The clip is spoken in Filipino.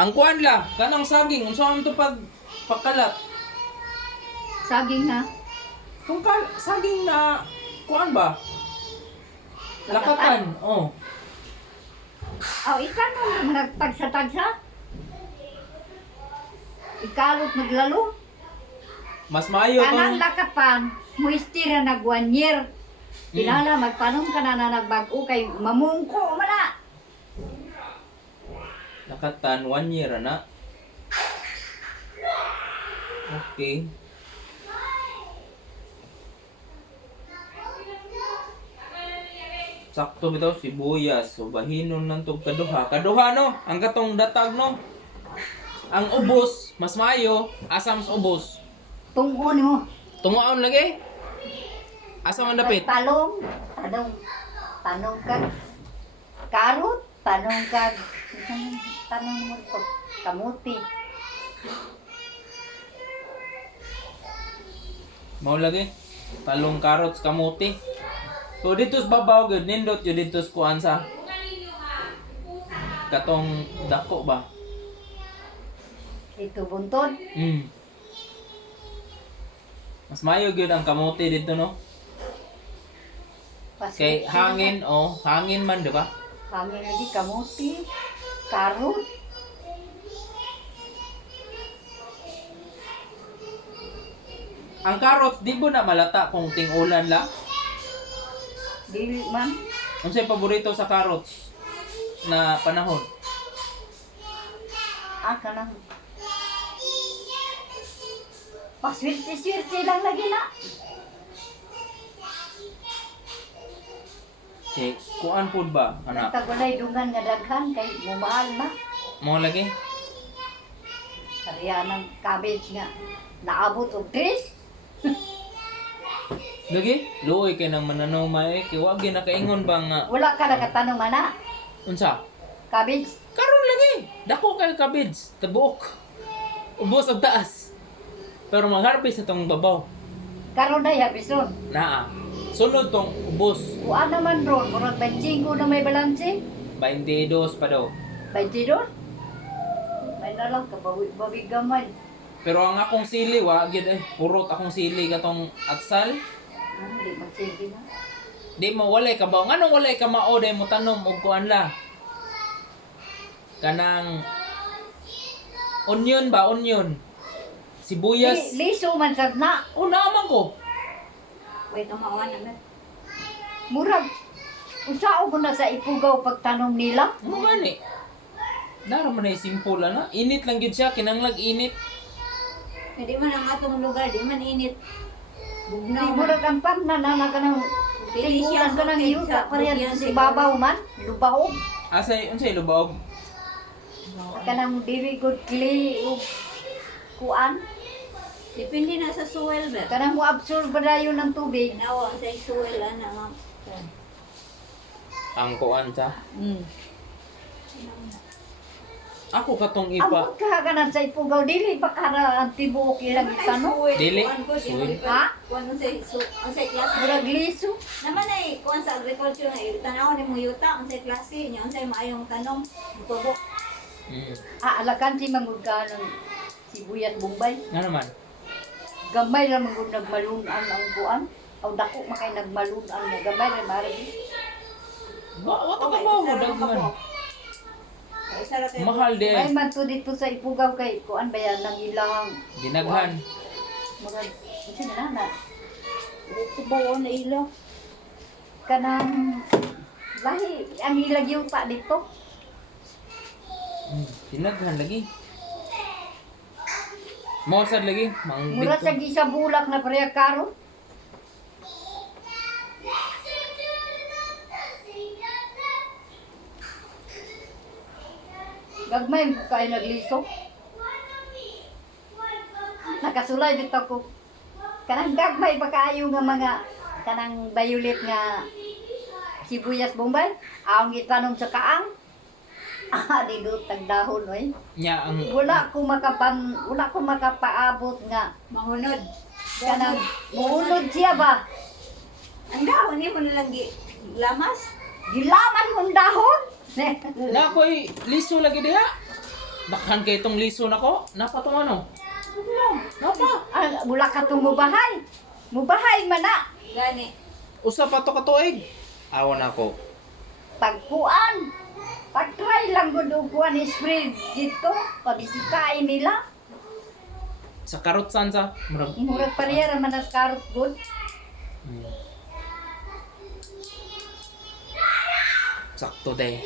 Ang kuan la, kanang saging, unsa man to pagkalat? Saging ha. Kung saging na kuan ba? Lakatan. Oh. Aw, ikan mo nagtagsa-tagsa. Ikalot naglalo. Mas maayo Kanang tong lakatan, muistira nag 1 year. Kilala, magpanom ka na nagbag-o kay mamungko man na. lakatan 1 year ana. Okay. Sakto bitaw sibuyas, so bahinon lang tong kaduha. Kaduha no, ang katong datag no. Ang ubos, mas maayo, asam sa ubos. Tungo ni mo. Tungoon lagi. Asa man dapit? Tanong kag karot, tanong mo to, kamuti. Mao lagi. Talong, carrots, kamote. So dito sa babaw gud nindot yo dito sa kuan sa katong dako ba? Ito buntod. Mas maayo gyud ang kamote dito no. Kay hangin hangin man di ba? Hangin lagi kamuti, karot. Ang carrots di ba na malata kung ting-ulan la? Dili man. Unsay paborito sa carrots na panahon? Kanang paswerte-swerte lang lagi na. Kay kuan pud ba ana? Tagulay dungan nga daghan kay mumahal na. Mao lagi. Kaya ng cabbage nga naabot og 3. Lagi, luoy kay nang mananaw may kay wa gyud nakaingon ba nga Wala ka nakatanong mana. unsa? Cabbage. Karon lagi. Dako kay cabbage, tabuok. Ubos og taas. Pero mag-harvest atong babaw. Karon na yabison. Naa. Sunod tong ubos. Kuan naman ron, murag 25 na may balanse. 22 pa daw. 22. May nalang kabawi gamay. Pero ang akong sili wa gyud purot akong sili katong atsal. Hindi magsige na. Di mo walay ka ba? Nganong walay ka mao day mo tanom og kuan la? Kanang onion ba? Onion. Sibuyas. Liso man sad na. Una man ko. Wait, umawan na. Murag. Unsao ko na sa ipugaw pagtanom nila? Mo gani. Nara man ay simple na. Init lang gyud siya kinanglag init. Hindi man ang atong lugar, di man init. Di Bugnaw man. murag ang pagnanan ka ng tingulan ka ng yuta pareha sa ibabaw man. Lubaw. Asay unsay lubaw? Ka ng very good clay ug kuan. Depende na sa soil ba. Kanang mo absorb ba dayon ng tubig. Nawa sa soil ana ma'am. Ang kuan sa. Ako katong Ang ipa. pagkakanan sa ipugaw, dili ba kara ang tibuok ilang itanong? Dili. Suwil. Ha? Kuan ang say klase. Murag liso. Naman ay kuan sa agriculture na tanaw ni mo yuta ang say klase niya ang say maayong tanom. Tubo. Alakan si mangud ka ng sibuyat Bombay. Nga naman. Gamay ra mangud nagmalunan ang kuan. Aw dako makay nagmalunan nga gamay ra mari. Wa ka ba mo dagman. Isa ra kay Mahal di May ay. man to dito sa ipugaw kay kuan bayan ng ilang Dinaghan. murag kasi na tubo na ilo. kanang lahi ang ilang yuta dito. Dinaghan lagi. Mo sad lagi mang Mura sa gisa bulak na pareha karon. Gagmay kay nagliso. Nakasulay dito ko. Kanang gagmay pa kaayo nga mga kanang violet nga sibuyas Bombay. Ang itanong sa kaang. Di do tagdahon oy. nya ang Wala ko makapaabot nga Mahunod. kanang muunod siya ba? Ang dahon ni mo nalang lamas. Gilaman mong dahon. na koy liso lagi diha. Dakhan kay itong liso nako. Napa to ano? Napa? Wala ka itong mubahay. Mubahay man na. Gani. Usa pa to katuig. Awan ako. Pagkuan. Pag-try lang gud og kuan spread dito. Pagisikain nila. Sa karot san sa? Murag. Murag pareha man as karot gud. Sakto day.